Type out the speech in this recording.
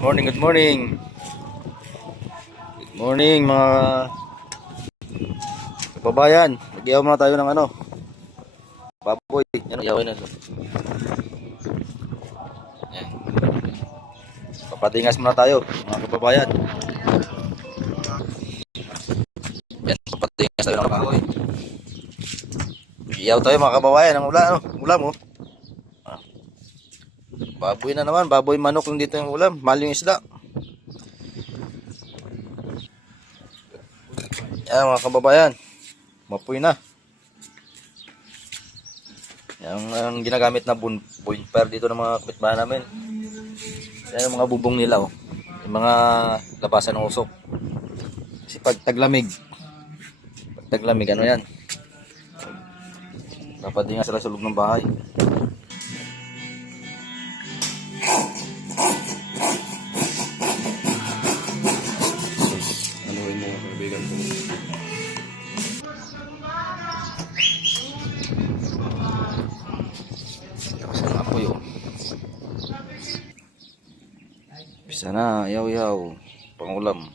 Morning, good morning. Good morning mga kababayan. Mag-ihaw muna tayo ng baboy. Yan, ihaw na. Yan. Papatingas muna tayo mga kababayan. Yan, papatingas tayo ng baboy. Mag-ihaw tayo mga kababayan ng ulam oh. Baboy na naman, baboy manok lang dito yung ulam. Mahal yung isda. Yan mga kababayan, mapuy na. Yan ang ginagamit na bonfire dito ng mga kapitbahay namin. Yan ang mga bubong nila oh. Yung mga labasan ng usok. Kasi pag taglamig ano yan, dapat di nga sila sa loob ng bahay. Anuhin mo kaibigan ko. Kasi ang apoy oh. Bisa na, yaw-yaw, pangulam.